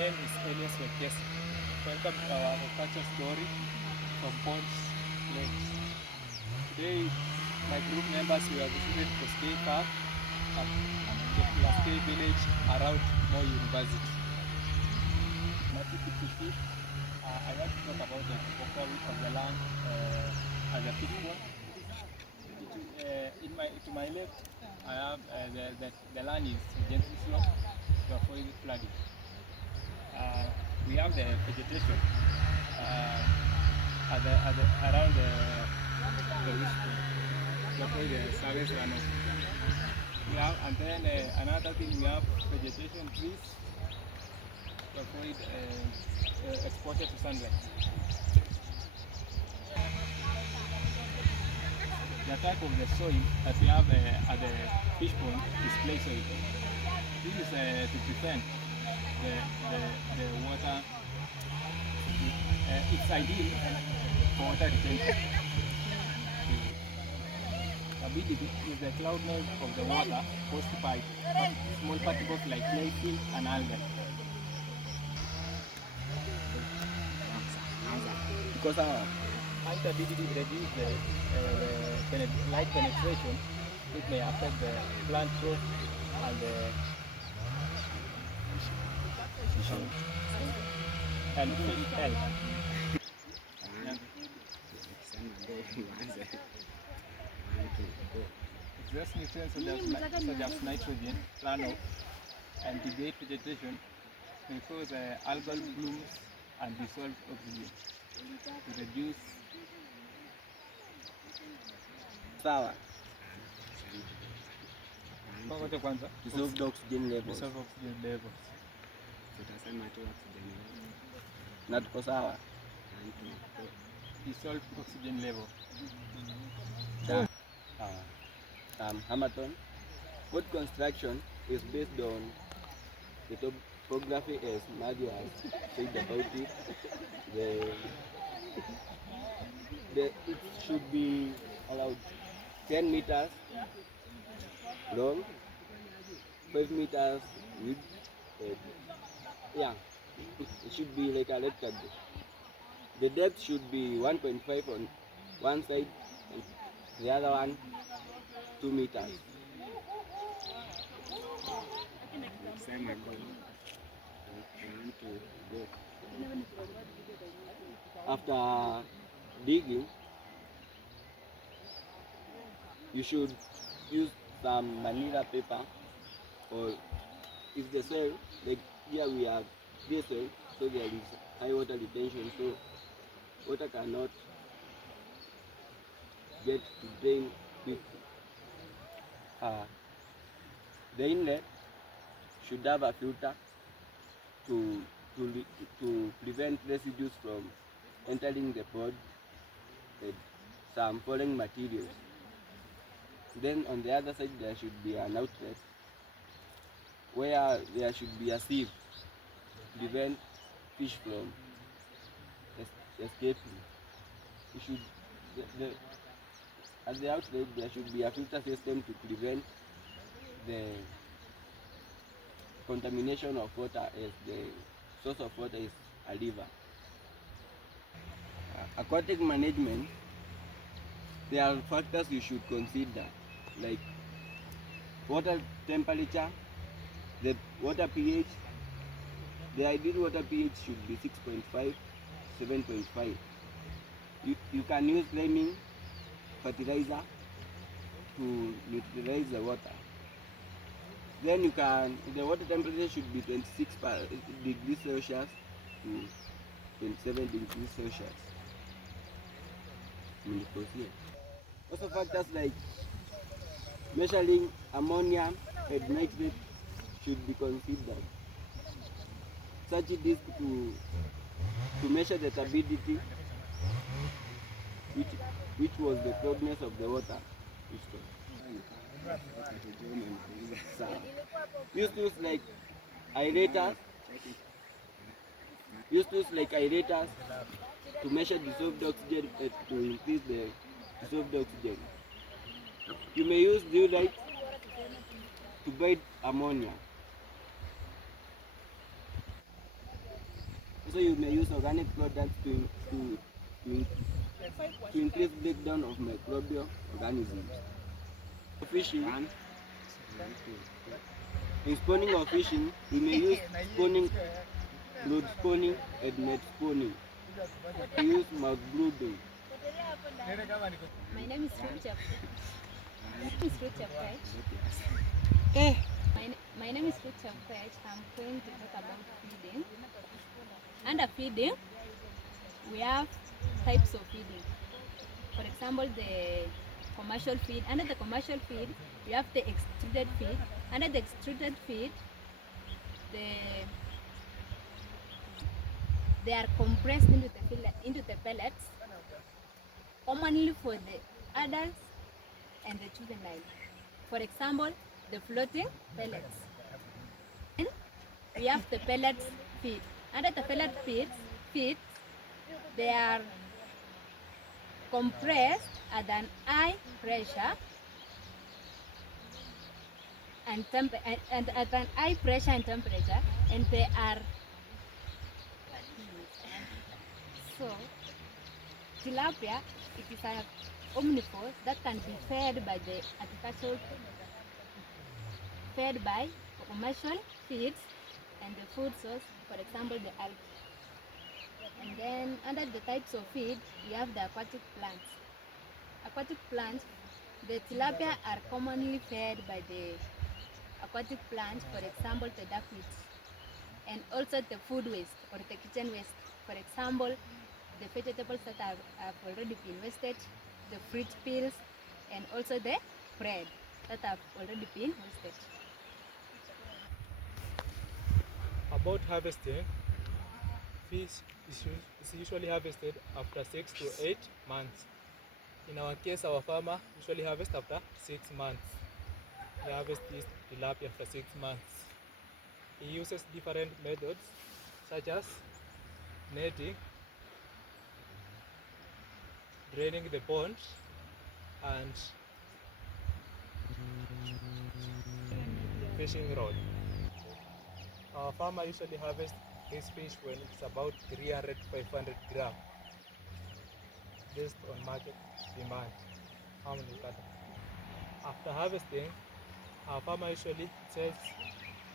name is Elias Wekesi. Welcome to our aquaculture story from ponds to lakes. Today, my group members we have visited Koskei Park at the Koskei village around Moi University. I want to talk about the topography of the land as a fish pond. To my left, I have the land is gently slope to avoid flooding. We have the vegetation around the fish pond to avoid the surface runoff. And then another thing, we have vegetation trees to avoid exposure to sunlight. The type of the soil that we have at the fish pond is clay soil. This is to prevent the water. It's ideal for water retention. Turbidity is the cloudiness of the water caused by small particles like clay, silt, and algae. Because high turbidity reduces the light penetration, it may affect the plant growth and the fish health. Excess nutrients such as nitrogen, runoff, and degrade vegetation may cause algal blooms and dissolve oxygen to reduce. Sawa. Ngoja kwanza. Dissolved oxygen levels. Dissolved oxygen levels. Tutasema tu oxygen level. Na tuko sawa. Dissolved oxygen level. Hamilton. Port construction is based on the topography as Nadia has said about it. It should be allowed 10 meters long, 5 meters width. It should be like a rectangle. The depth should be 1.5 on one side and the other one 2 meters. After digging, you should use some manila paper, or if the soil, like here we have this soil, so there is high water retention, so water cannot get to drain quickly. The inlet should have a filter to prevent residues from entering the pod and some foreign materials. Then on the other side there should be an outlet where there should be a sieve to prevent fish from escaping. At the outlet there should be a filter system to prevent the contamination of water, as the source of water is a river. Aquatic management, there are factors you should consider, like water temperature, the water pH. The ideal water pH should be 6.5, 7.5. You can use liming fertilizer to neutralize the water. Then the water temperature should be 26 degrees Celsius to 27 degrees Celsius. Also factors like measuring ammonia and nitrate should be considered. Such a disc to measure the turbidity, which was the cloudiness of the water. Use tools like aerators to measure dissolved oxygen and to increase the dissolved oxygen. You may use zeolite to bite ammonia. Also, you may use organic products to increase breakdown of microbial organisms. Fishing. In spawning or fishing, we may use spawning, brood spawning, and net spawning. We use mouth brooding. My name is Ruth Chepkoech. My name is Ruth Chepkoech. I'm going to talk about feeding. Under feeding, we have types of feeding. For example, the commercial feed. Under the commercial feed, we have the extruded feed. Under the extruded feed, they are compressed into the pellets, commonly for the adults and the juvenile. For example, the floating pellets. Then we have the pellets feed. Under the pellet feed, they are compressed at an high pressure and at an high pressure and temperature, and they are so tilapia. It is an omnivore that can be fed by the agricultural, fed by commercial feeds and the food source, for example, the algae. And then under the types of feed, we have the aquatic plants. Aquatic plants, the tilapia are commonly fed by the aquatic plants, for example, the duckweed, and also the food waste or the kitchen waste. For example, the vegetables that have already been wasted, the fruit peels, and also the bread that have already been wasted. About harvesting, fish is usually harvested after 6 to 8 months. In our case, our farmer usually harvests after 6 months. He harvests this tilapia after 6 months. He uses different methods such as netting, draining the pond, and fishing rod. Our farmer usually harvests this fish when it's about 300 to 500 grams based on market demand. After harvesting, our farmer usually sells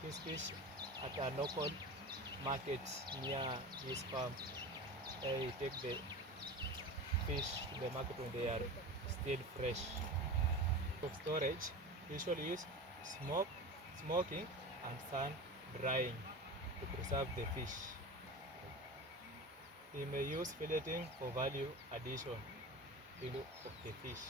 this fish at a local market near his farm. They take the fish to the market when they are still fresh. For storage, we usually use smoking and sun drying to preserve the fish. We may use filleting for value addition of the fish.